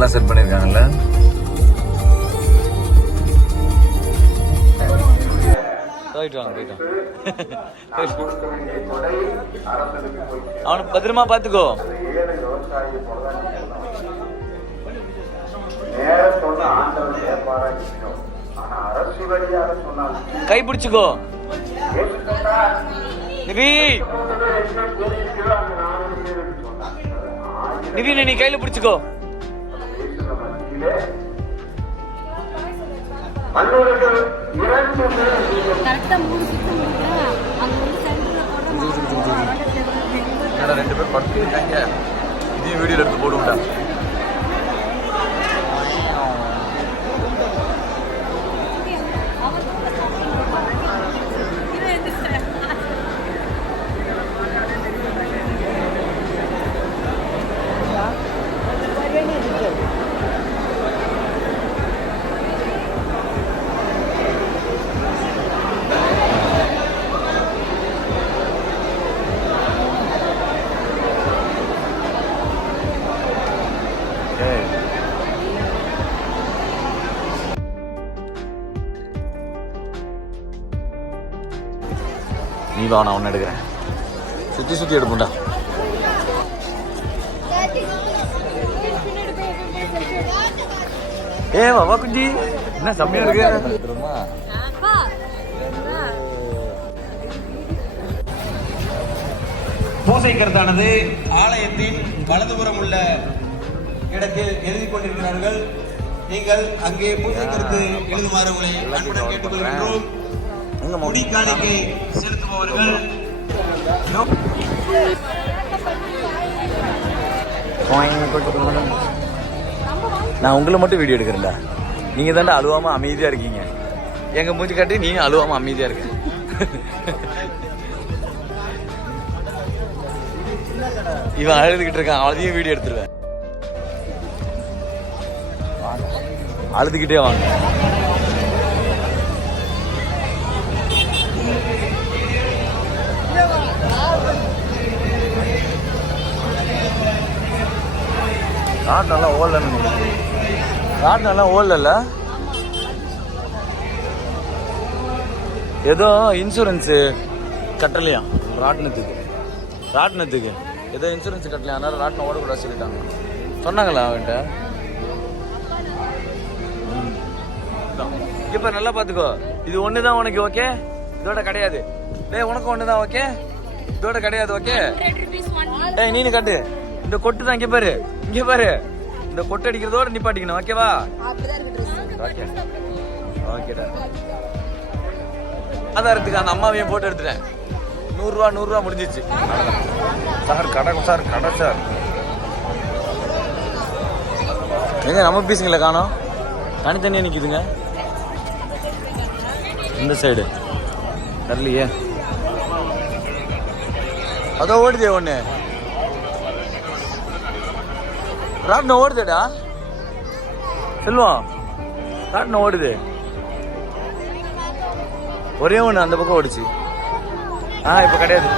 நல்லா செட் பண்ணிருக்காங்கல்ல? போயிட்டு வாங்க போயிட்டு அவனை பத்திரமா பாத்துக்கோ கை பிடிச்சுக்கோ ஏசு நிதி நிவி. நிவி நீ கையில பிடிச்சுக்கோ. வந்து சென்டர்ல போட ரெண்டு பேர் படுத்து இருக்காங்க? இதையும் வீடியோல எடுத்து போடுவோம்டா. வா நான் ஒன்று எடுக்கிறேன். சுற்றி சுற்றி எடுப்போம்டா. ஏ வா குஞ்சி. என்ன செம்மையா இருக்கு. தெரியுமா? பூசை கருத்தானது ஆலயத்தின் வலதுபுறம் உள்ள இடத்தில் எழுதி கொண்டிருக்கிறார்கள். நீங்கள் அங்கே பூசை கருத்து எழுதுமாறு உங்களை அன்புடன் கேட்டுக்கொள்கின்றோம். எங்க மோ- நான் உங்களை மட்டும் வீடியோ எடுக்கிறேன்ல. நீங்க தாண்டா அழுவாம அமைதியா இருக்கீங்க. எங்க மூஞ்சி காட்டி நீங்க அழுவாம அமைதியா இருக்க. இவன் அழுதுகிட்டு இருக்கான் அதையும் வீடியோ எடுத்துருவேன். அழுதுகிட்டே வாங்க. ராட் நல்லா ஓடலன்னு ராட் நல்லா ஓடல ஏதோ இன்சூரன்ஸு கட்டலையா? ராட்டினத்துக்கு. ராட்டினத்துக்கு. ஏதோ இன்சூரன்ஸ் கட்டலையா? அதனால ராட்டினம் ஓடக்கூடாது சொல்லிட்டாங்க. சொன்னாங்களா அவன்கிட்ட? இப்போ நல்லா பார்த்துக்கோ இது ஒன்று தான் உனக்கு ஓகே இதோட கிடையாது. டேய் உனக்கு ஒன்று தான் ஓகே இதோட கிடையாது ஓகே ஏய் நீனு காட்டு. இந்த கொட்டு தான் இங்க பாரு. இங்க பாரு. இந்த கொட்டு அடிக்கிறதோட நிப்பாட்டிக்கணும் ஓகேவா ஓகே ஓகேடா ஆதாரத்துக்கு அந்த அம்மாவையும் போட்டு எடுத்துட்டேன். நூறுரூவா நூறுரூவா முடிஞ்சிச்சு. சார் கடை சார் கடை சார். எங்க நம்ம பீஸுங்களை காணோம்? தனித்தனியாக நிற்கிதுங்க இந்த சைடு தரலையே அதோ ஓடுதே ஒன்று ராட்டினம் ஓடுதேடா. செல்வம் ராட்டினம் ஓடுது. ஒரே ஒன்று அந்த பக்கம் ஓடுச்சு. ஆ இப்போ கிடையாது.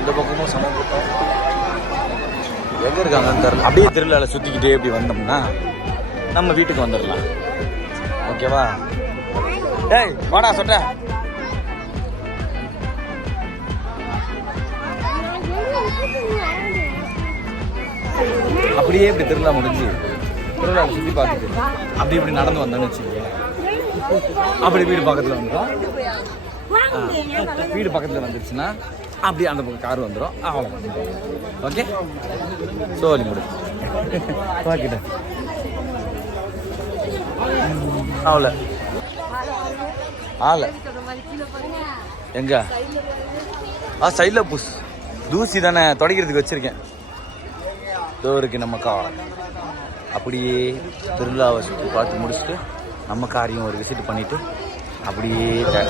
இந்த பக்கமும் சம கூட்டம் எங்க இருக்காங்கன்னு தெரில அப்படியே திருவிழாவில் சுற்றிக்கிட்டே இப்படி வந்தோம்னா நம்ம வீட்டுக்கு வந்துடலாம் ஓகேவா? டேய் வாடா சொட்டேன் அப்படியே இப்படி திருவிழா முடிஞ்சு திருவிழா சுற்றி பார்த்துட்டு அப்படி இப்படி நடந்து வந்தோம்னு வச்சுக்கோங்க. அப்படி வீடு பக்கத்தில் வந்துடும் வீடு பக்கத்தில் வந்துருச்சுன்னா அப்படியே அந்த பக்கம் கார் வந்துடும் அவ்வளோ ஓகே. சோலி முடி. ஓகேடா அவ்வளோ ஆள. எங்க? ஆ சைடில் புஷ். தூசி தானே துடைக்கிறதுக்கு வச்சுருக்கேன். இதோ இருக்கு நம்ம கார். அப்படியே திருவிழாவை சுற்றி பார்த்து முடிச்சுட்டு நம்ம காரையும் ஒரு விசிட் பண்ணிவிட்டு அப்படியே த-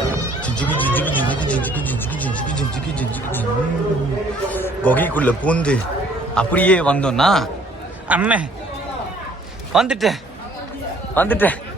பூந்து அப்படியே வந்தோம்னா அம்மே வந்துட்டேன். வந்துட்டேன்.